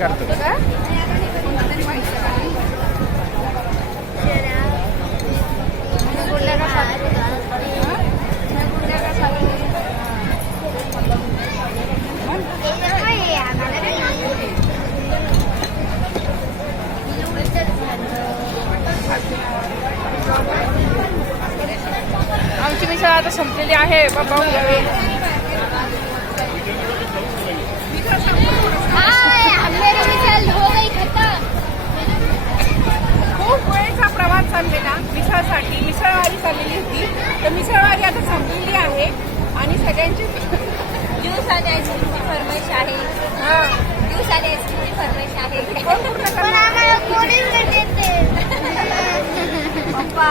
करतो. आमची मिसळ आता संपलेली आहे. बाबा खूप वेळचा प्रवास चाललेला मिसळसाठी. मिसळवारी चाललेली होती, तर मिसळवारी आता संपलेली आहे आणि सगळ्यांची ज्यूस आणि आईस्क्रीमची फरमाईश आहे. हा ज्यूस आणि आईस्क्रीमची फरमाईश आहे. कोण पूर्ण करणार? पप्पा